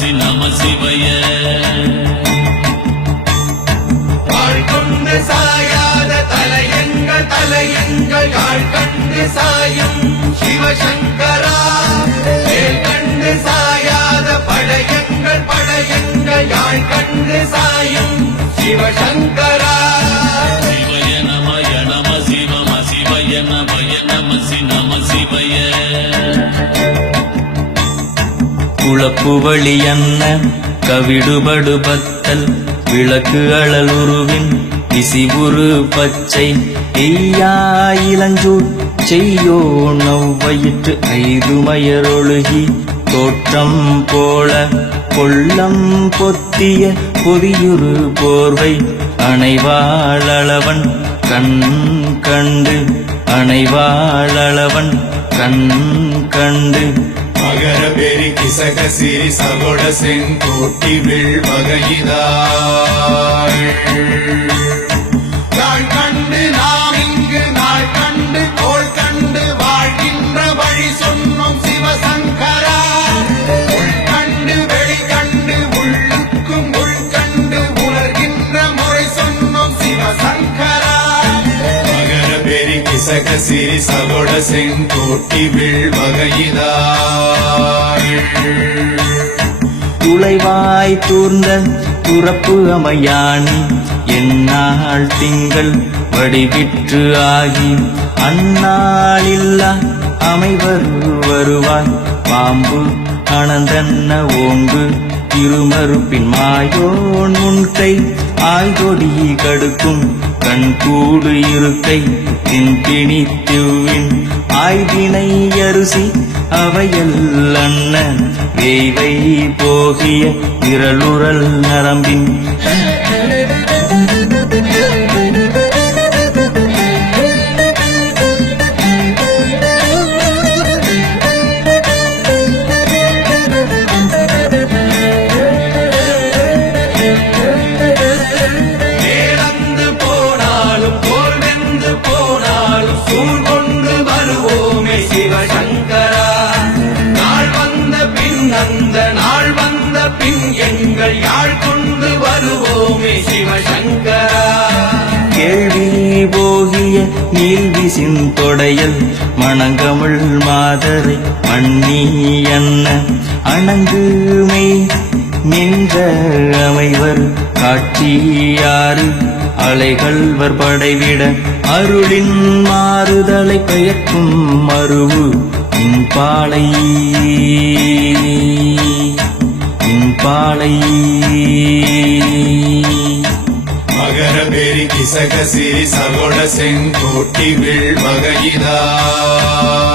நமசி நம சிவய வாழ்கொண்டு சாயாத தலையங்கள் யாழ் கண்டு சாயும் சிவசங்கரா வேல் கண்டு சாயாத படையங்கள் யாழ் கண்டு சாயும் சிவசங்கரா சிவய நமய நம சிவம சிவய நமய நமசி நம சிவய குழப்புவழி அன்ன கவிடுபடு பத்தல் விளக்கு அழலுருவின் விசிபுரு பச்சை எய்யா இளஞ்சூர் செய்யோ நவ்வயிற்று ஐதுமயரொழுகி தோற்றம் போல கொள்ளம் பொத்திய பொதியுரு போர்வை அணைவாளவன் கண் கண்டு அணைவாளவன் கண் கண்டு மகர பெரி கிசக சிறி சகோட செங்கோட்டி வில் வகையிதாள் யாழ் கண்டு நாம் இங்கு நாள் கண்டு கோள் கண்டு வாழ்கின்ற வழி சொன்னோம் சிவசங்கரா உள் கண்டு வெளி கண்டு உள்ளுக்கும் உள் கண்டு உணர்கின்ற முறை சொன்னோம் சிவசங்கரா மகர பெரி கிசக சிறி சகோட செங்கோட்டி வில் வகையிதாள் துளைவாய் தூர்ந்த துறப்பு அமையானி எந்நாள் திங்கள் வடிவிற்று ஆகி அந்நாளில்லா வருவாய் பாம்பு அனந்தன்ன ஓங்கு திருமறுப்பின் மாயோன் முன்கை ஆய்கொடி கடுக்கும் கண்கூடு இருக்கை தின்பிணி திவ்வின் ஆய்தினை அரிசி அவையல் அண்ண வேய்வை போகிய விரலுறல் நரம்பின் எங்கள் யாழ் கொண்டு வருவோமே சிவசங்கரா கேள்வி போகிய நீல்விசின் தொடையல் மணங்கமிழ் மாதரை மண்ணி என்ன அணங்குமை நின்ற அமைவர் காட்சியாறு அலைகள்வர் படைவிட அருளின் மாறுதலை பெயர்க்கும் மருவு இன்பாலை பாலை மகர பெரி கிசக சிறி சகோட செங்கோட்டி வில் வகையிதாள்